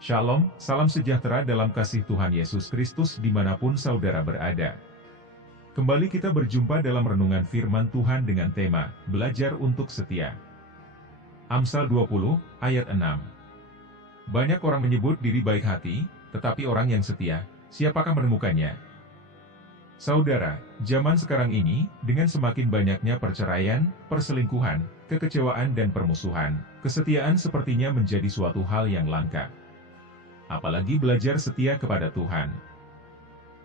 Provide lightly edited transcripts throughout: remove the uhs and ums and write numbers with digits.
Shalom, salam sejahtera dalam kasih Tuhan Yesus Kristus dimanapun saudara berada. Kembali kita berjumpa dalam renungan firman Tuhan dengan tema, Belajar untuk Setia. Amsal 20, ayat 6. Banyak orang menyebut diri baik hati, tetapi orang yang setia, siapakah menemukannya? Saudara, zaman sekarang ini, dengan semakin banyaknya perceraian, perselingkuhan, kekecewaan dan permusuhan, kesetiaan sepertinya menjadi suatu hal yang langka. Apalagi belajar setia kepada Tuhan.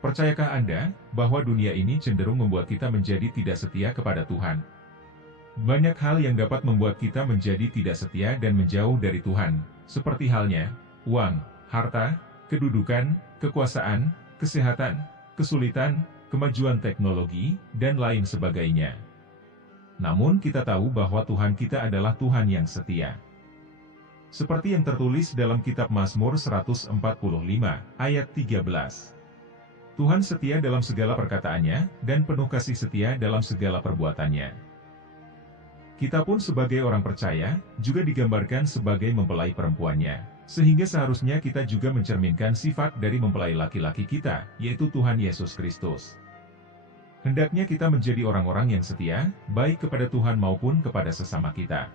Percayakah Anda, bahwa dunia ini cenderung membuat kita menjadi tidak setia kepada Tuhan? Banyak hal yang dapat membuat kita menjadi tidak setia dan menjauh dari Tuhan, seperti halnya, uang, harta, kedudukan, kekuasaan, kesehatan, kesulitan, kemajuan teknologi, dan lain sebagainya. Namun kita tahu bahwa Tuhan kita adalah Tuhan yang setia. Seperti yang tertulis dalam kitab Mazmur 145, ayat 13. Tuhan setia dalam segala perkataannya, dan penuh kasih setia dalam segala perbuatannya. Kita pun sebagai orang percaya, juga digambarkan sebagai mempelai perempuannya, sehingga seharusnya kita juga mencerminkan sifat dari mempelai laki-laki kita, yaitu Tuhan Yesus Kristus. Hendaknya kita menjadi orang-orang yang setia, baik kepada Tuhan maupun kepada sesama kita.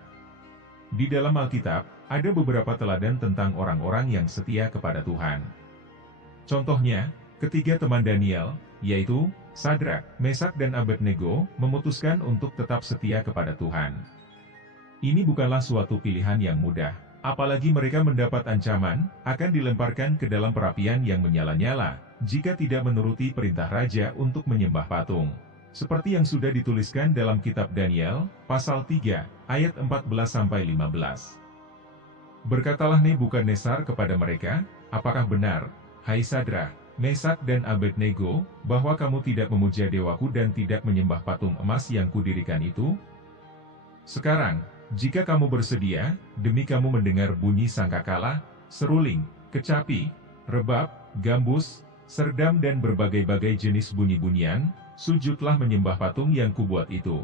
Di dalam Alkitab, ada beberapa teladan tentang orang-orang yang setia kepada Tuhan. Contohnya, ketiga teman Daniel, yaitu Sadrak, Mesak dan Abednego, memutuskan untuk tetap setia kepada Tuhan. Ini bukanlah suatu pilihan yang mudah, apalagi mereka mendapat ancaman, akan dilemparkan ke dalam perapian yang menyala-nyala, jika tidak menuruti perintah raja untuk menyembah patung. Seperti yang sudah dituliskan dalam kitab Daniel, pasal 3, ayat 14-15. Berkatalah Nebukadnezar kepada mereka, apakah benar, hai Sadrak, Mesak dan Abednego, bahwa kamu tidak memuja dewaku dan tidak menyembah patung emas yang kudirikan itu? Sekarang, jika kamu bersedia, demi kamu mendengar bunyi sangkakala, seruling, kecapi, rebab, gambus, serdam dan berbagai-bagai jenis bunyi-bunyian, sujudlah menyembah patung yang kubuat itu.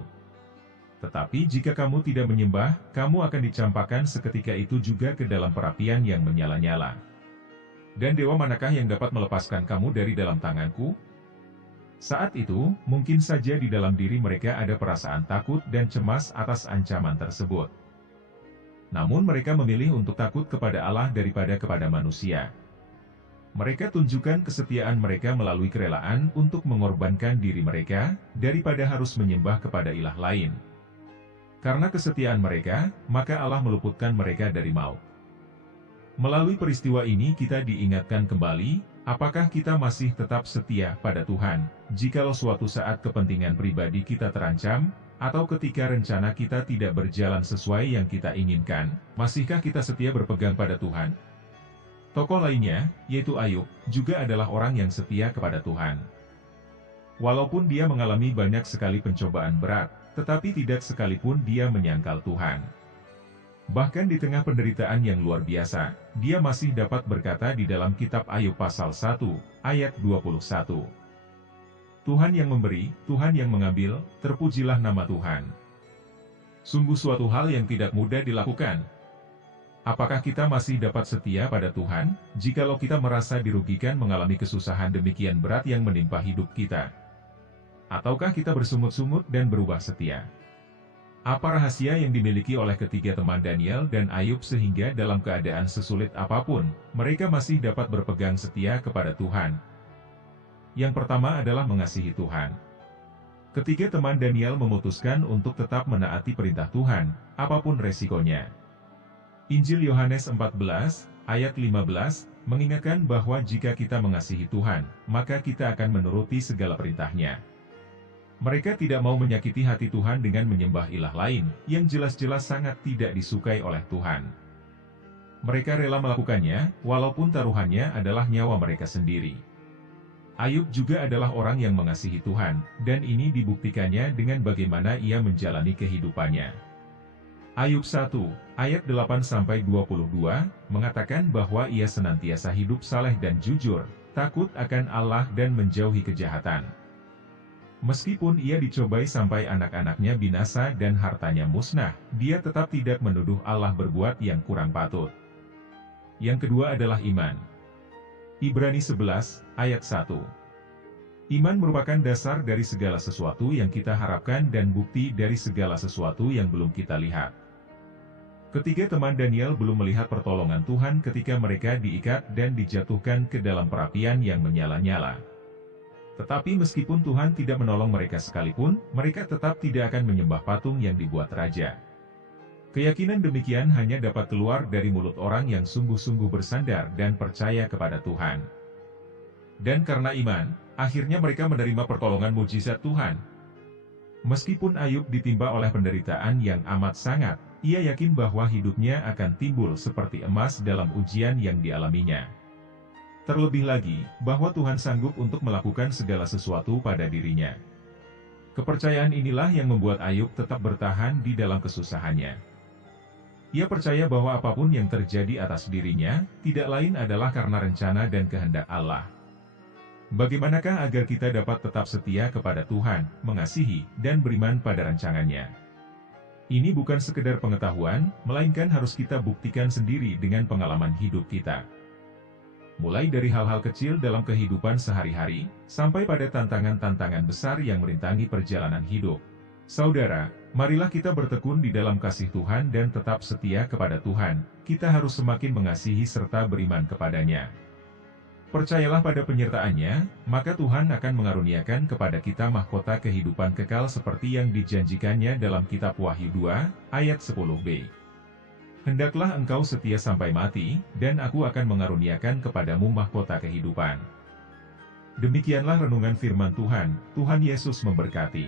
Tetapi jika kamu tidak menyembah, kamu akan dicampakkan seketika itu juga ke dalam perapian yang menyala-nyala. Dan dewa manakah yang dapat melepaskan kamu dari dalam tanganku? Saat itu, mungkin saja di dalam diri mereka ada perasaan takut dan cemas atas ancaman tersebut. Namun mereka memilih untuk takut kepada Allah daripada kepada manusia. Mereka tunjukkan kesetiaan mereka melalui kerelaan untuk mengorbankan diri mereka, daripada harus menyembah kepada ilah lain. Karena kesetiaan mereka, maka Allah meluputkan mereka dari maut. Melalui peristiwa ini kita diingatkan kembali, apakah kita masih tetap setia pada Tuhan, jikalau suatu saat kepentingan pribadi kita terancam, atau ketika rencana kita tidak berjalan sesuai yang kita inginkan, masihkah kita setia berpegang pada Tuhan? Tokoh lainnya, yaitu Ayub, juga adalah orang yang setia kepada Tuhan. Walaupun dia mengalami banyak sekali pencobaan berat, tetapi tidak sekalipun dia menyangkal Tuhan. Bahkan di tengah penderitaan yang luar biasa, dia masih dapat berkata di dalam kitab Ayub pasal 1, ayat 21. Tuhan yang memberi, Tuhan yang mengambil, terpujilah nama Tuhan. Sungguh suatu hal yang tidak mudah dilakukan. Apakah kita masih dapat setia pada Tuhan, jikalau kita merasa dirugikan mengalami kesusahan demikian berat yang menimpa hidup kita? Ataukah kita bersungut-sungut dan berubah setia? Apa rahasia yang dimiliki oleh ketiga teman Daniel dan Ayub sehingga dalam keadaan sesulit apapun, mereka masih dapat berpegang setia kepada Tuhan? Yang pertama adalah mengasihi Tuhan. Ketiga teman Daniel memutuskan untuk tetap menaati perintah Tuhan, apapun resikonya. Injil Yohanes 14, ayat 15, mengingatkan bahwa jika kita mengasihi Tuhan, maka kita akan menuruti segala perintah-Nya. Mereka tidak mau menyakiti hati Tuhan dengan menyembah ilah lain, yang jelas-jelas sangat tidak disukai oleh Tuhan. Mereka rela melakukannya, walaupun taruhannya adalah nyawa mereka sendiri. Ayub juga adalah orang yang mengasihi Tuhan, dan ini dibuktikannya dengan bagaimana ia menjalani kehidupannya. Ayub 1, ayat 8-22, mengatakan bahwa ia senantiasa hidup saleh dan jujur, takut akan Allah dan menjauhi kejahatan. Meskipun ia dicobai sampai anak-anaknya binasa dan hartanya musnah, dia tetap tidak menuduh Allah berbuat yang kurang patut. Yang kedua adalah iman. Ibrani 11, ayat 1. Iman merupakan dasar dari segala sesuatu yang kita harapkan dan bukti dari segala sesuatu yang belum kita lihat. Ketiga teman Daniel belum melihat pertolongan Tuhan ketika mereka diikat dan dijatuhkan ke dalam perapian yang menyala-nyala. Tetapi meskipun Tuhan tidak menolong mereka sekalipun, mereka tetap tidak akan menyembah patung yang dibuat raja. Keyakinan demikian hanya dapat keluar dari mulut orang yang sungguh-sungguh bersandar dan percaya kepada Tuhan. Dan karena iman, akhirnya mereka menerima pertolongan mujizat Tuhan. Meskipun Ayub ditimpa oleh penderitaan yang amat sangat, ia yakin bahwa hidupnya akan timbul seperti emas dalam ujian yang dialaminya. Terlebih lagi, bahwa Tuhan sanggup untuk melakukan segala sesuatu pada dirinya. Kepercayaan inilah yang membuat Ayub tetap bertahan di dalam kesusahannya. Ia percaya bahwa apapun yang terjadi atas dirinya, tidak lain adalah karena rencana dan kehendak Allah. Bagaimanakah agar kita dapat tetap setia kepada Tuhan, mengasihi, dan beriman pada rancangannya? Ini bukan sekedar pengetahuan, melainkan harus kita buktikan sendiri dengan pengalaman hidup kita. Mulai dari hal-hal kecil dalam kehidupan sehari-hari, sampai pada tantangan-tantangan besar yang merintangi perjalanan hidup. Saudara, marilah kita bertekun di dalam kasih Tuhan dan tetap setia kepada Tuhan. Kita harus semakin mengasihi serta beriman kepadanya. Percayalah pada penyertaannya, maka Tuhan akan mengaruniakan kepada kita mahkota kehidupan kekal seperti yang dijanjikannya dalam kitab Wahyu 2, ayat 10b. Hendaklah engkau setia sampai mati, dan aku akan mengaruniakan kepadamu mahkota kehidupan. Demikianlah renungan firman Tuhan. Tuhan Yesus memberkati.